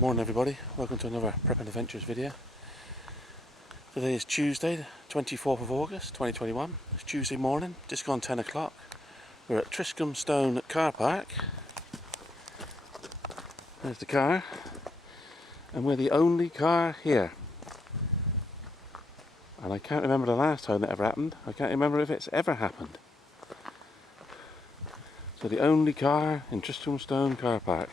Good morning everybody, welcome to another Prep and Adventures video. Today is Tuesday, the 24th of August 2021. It's Tuesday morning, just gone 10 o'clock. We're at Tryscombe Stone car park. There's the car, and we're the only car here. And I can't remember the last time that ever happened. I can't remember if it's ever happened. So the only car in Tryscombe Stone car park.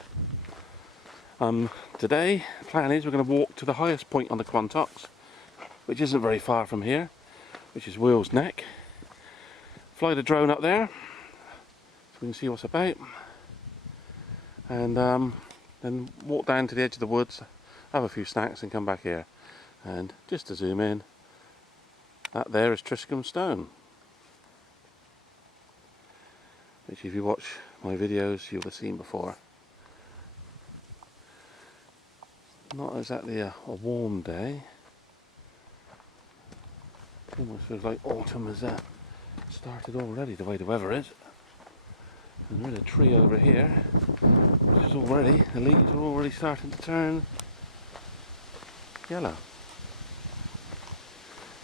Today, the plan is we're going to walk to the highest point on the Quantocks, which isn't very far from here, which is Will's Neck. Fly the drone up there, so we can see what's about. And then walk down to the edge of the woods, have a few snacks and come back here. And just to zoom in, that there is Tryscombe Stone, which if you watch my videos you'll have seen before. Not exactly a warm day. Almost feels like autumn has started already, the way the weather is. And there's a tree over here, which is already, the leaves are already starting to turn yellow.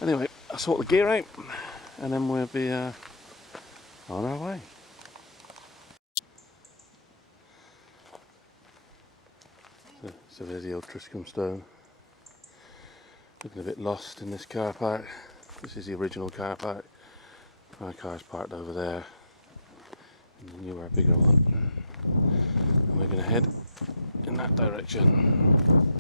Anyway, I'll sort the gear out and then we'll be on our way. So there's the old Tryscombe Stone. Looking a bit lost in this car park. This is the original car park. My car's parked over there. And the newer, bigger one. And we're going to head in that direction.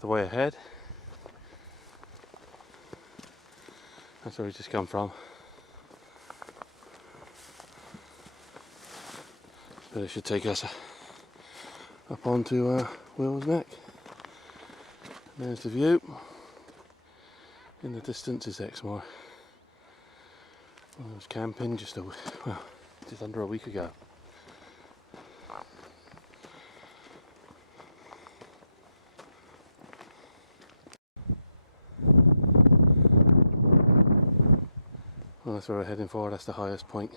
The way ahead. That's where we just come from. So it should take us up onto Will's Neck. And there's the view. In the distance is Exmoor. I was camping just under a week ago. That's where we're heading for. That's the highest point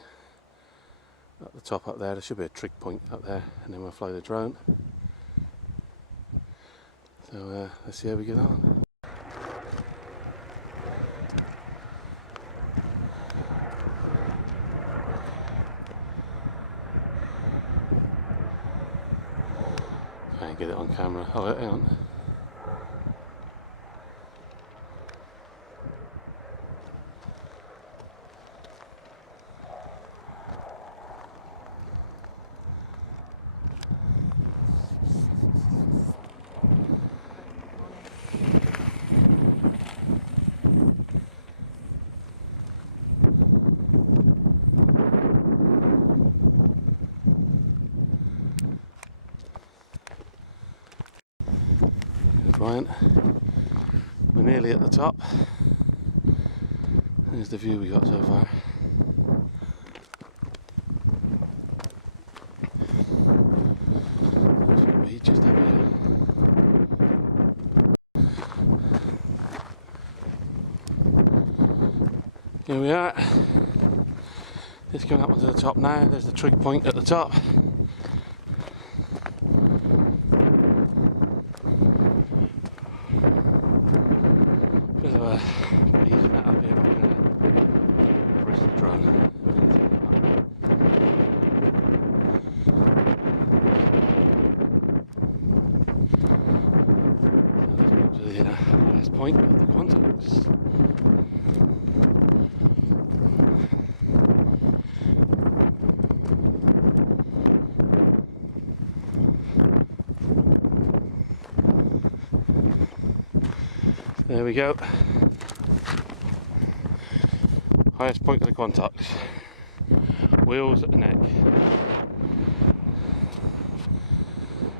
at the top up there. There should be a trig point up there, and then we'll fly the drone. So let's see how we get on. Can't get it on camera. Oh, hang on. We're nearly at the top. There's the view we got so far. Just up here. Here we are. Just going up onto the top now. There's the trig point at the top. There we go. Highest point of the Quantocks. Will's Neck.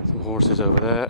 Some horses over there.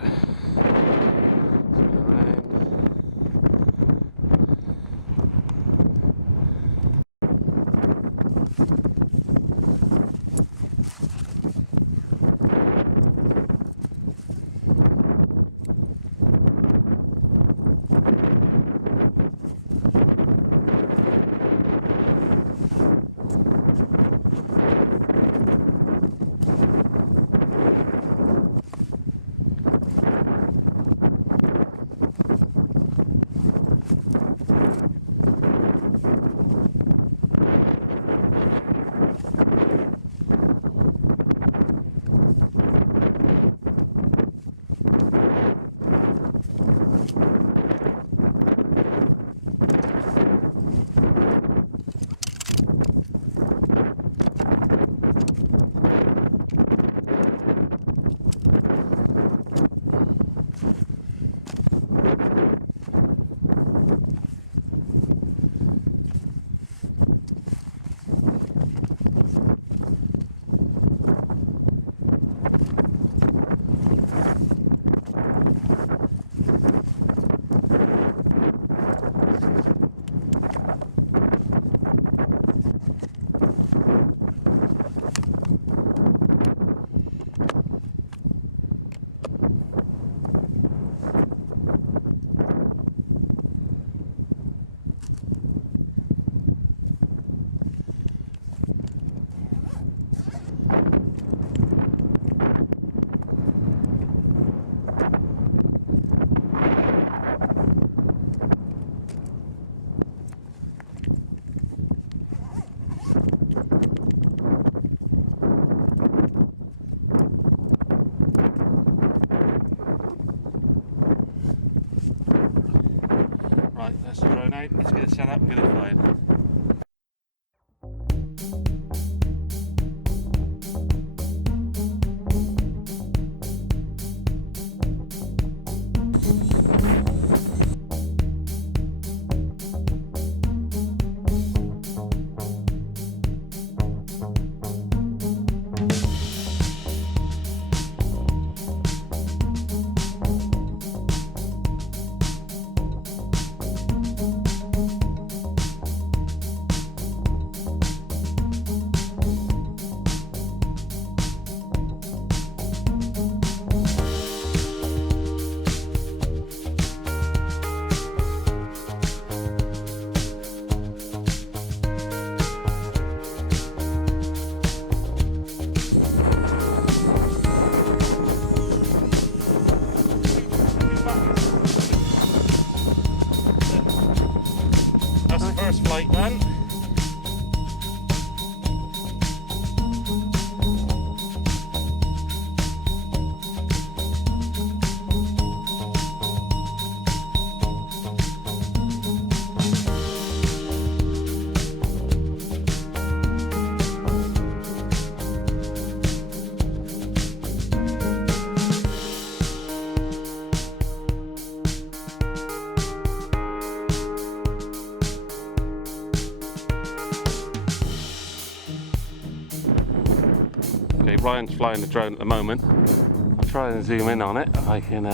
Ryan's flying the drone at the moment. I'll try and zoom in on it if I can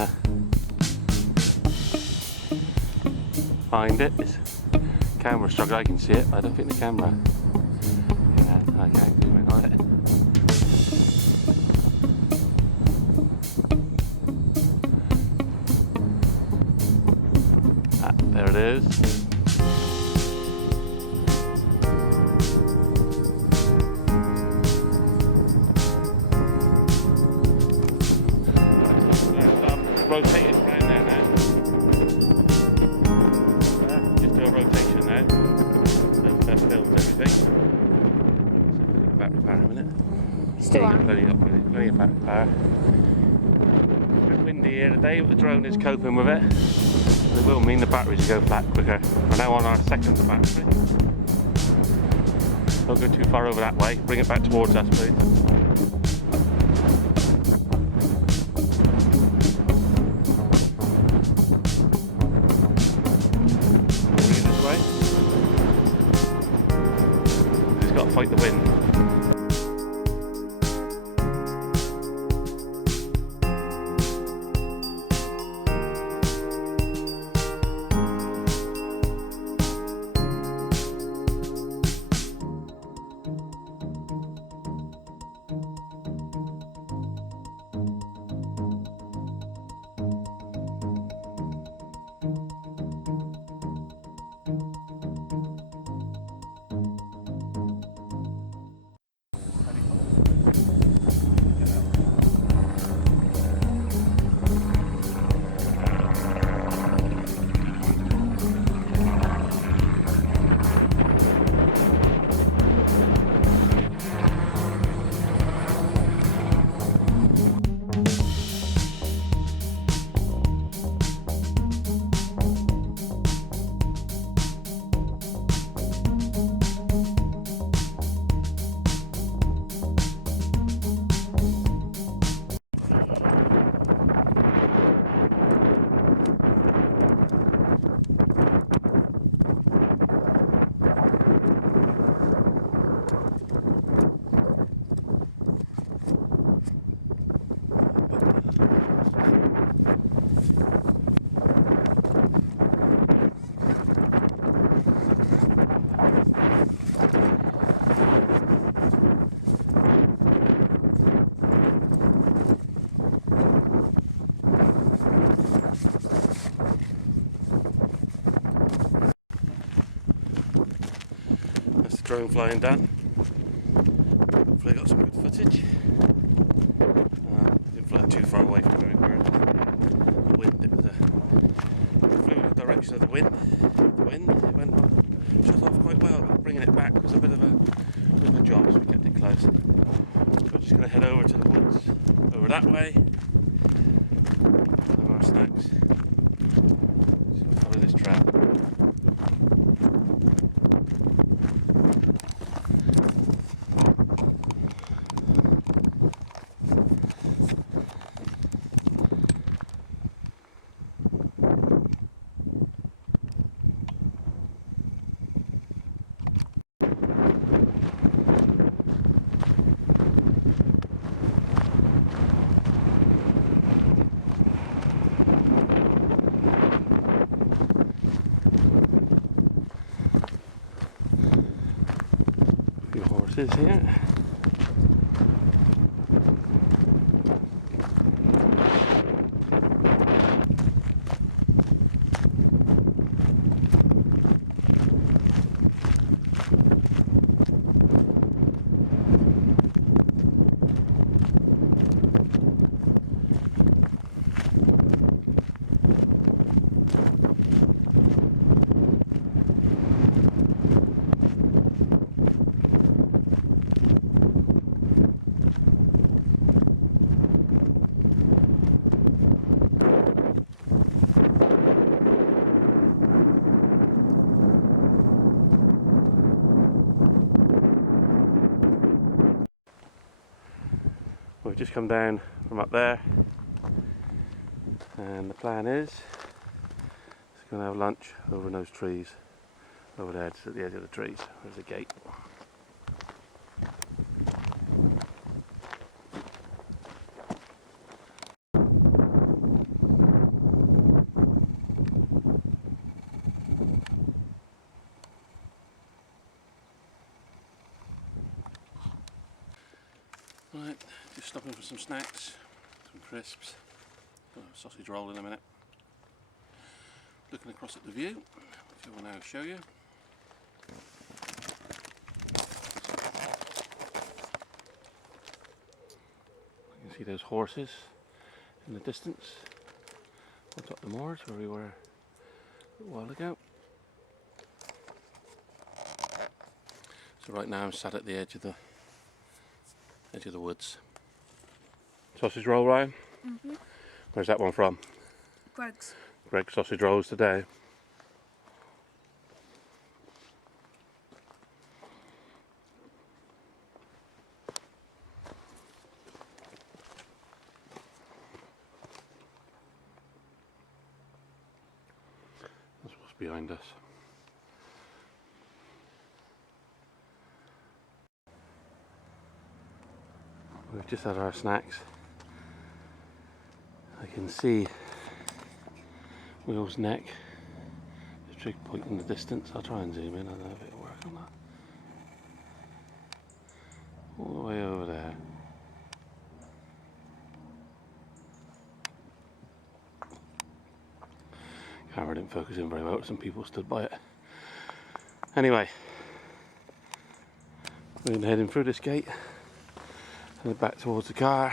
find it. It's camera struggle, I can see it, but I don't think the camera. Yeah, okay, zoom in on it. Ah, there it is. Coping with it. It will mean the batteries go flat quicker. We're now on our second battery. Don't go too far over that way. Bring it back towards us, please. Bring it this way. Just got to fight the wind. Drone flying down. Hopefully got some good footage. Didn't fly too far away from where we were. The wind, it flew in the direction of the wind. It went shot off quite well, but bringing it back was a bit of a job, so we kept it close. So we're just going to head over to the woods, over that way. Some more snacks. So we'll follow this trail. Here. We've just come down from up there, and the plan is we're going to have lunch over in those trees over there, just at the edge of the trees. There's a gate. Right, just stopping for some snacks, some crisps, got a sausage roll in a minute. Looking across at the view, which I will now show you. You can see those horses in the distance. On top of the moors where we were a little while ago. So right now I'm sat at the edge of the woods. Sausage roll, Ryan? Mm-hmm. Where's that one from? Greg's. Greg's sausage rolls today. That's what's behind us. We've just had our snacks. I can see Will's neck. There's a big point in the distance. I'll try and zoom in. I don't know if it'll work on that. All the way over there. Camera didn't focus in very well. Some people stood by it. Anyway, we're heading through this gate. Headed back towards the car.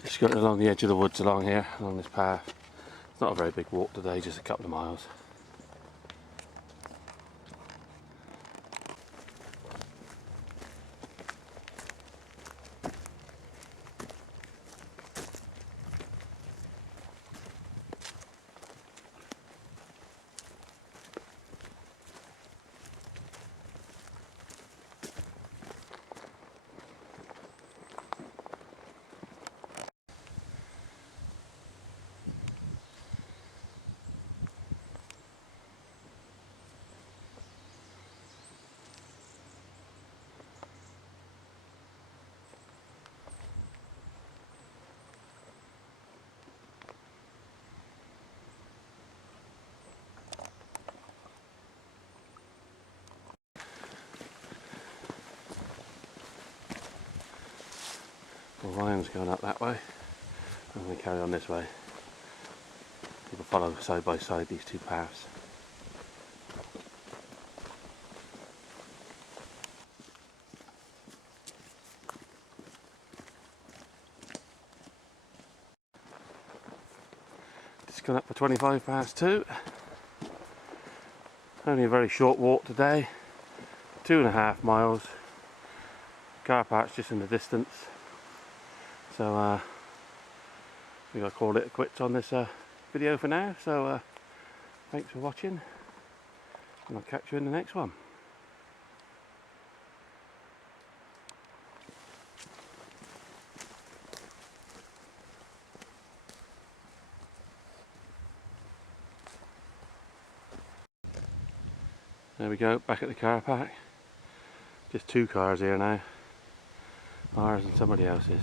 Just skirting along the edge of the woods along here, along this path. It's not a very big walk today, just a couple of miles. Well, Ryan's going up that way. I'm going to carry on this way. People follow side by side these two paths. Just gone up for 25 past 2. Only a very short walk today. 2.5 miles. Car park's just in the distance. So I think I'll call it quits on this video for now. So thanks for watching, and I'll catch you in the next one. There we go, back at the car park. Just 2 cars here now. Ours and somebody else's.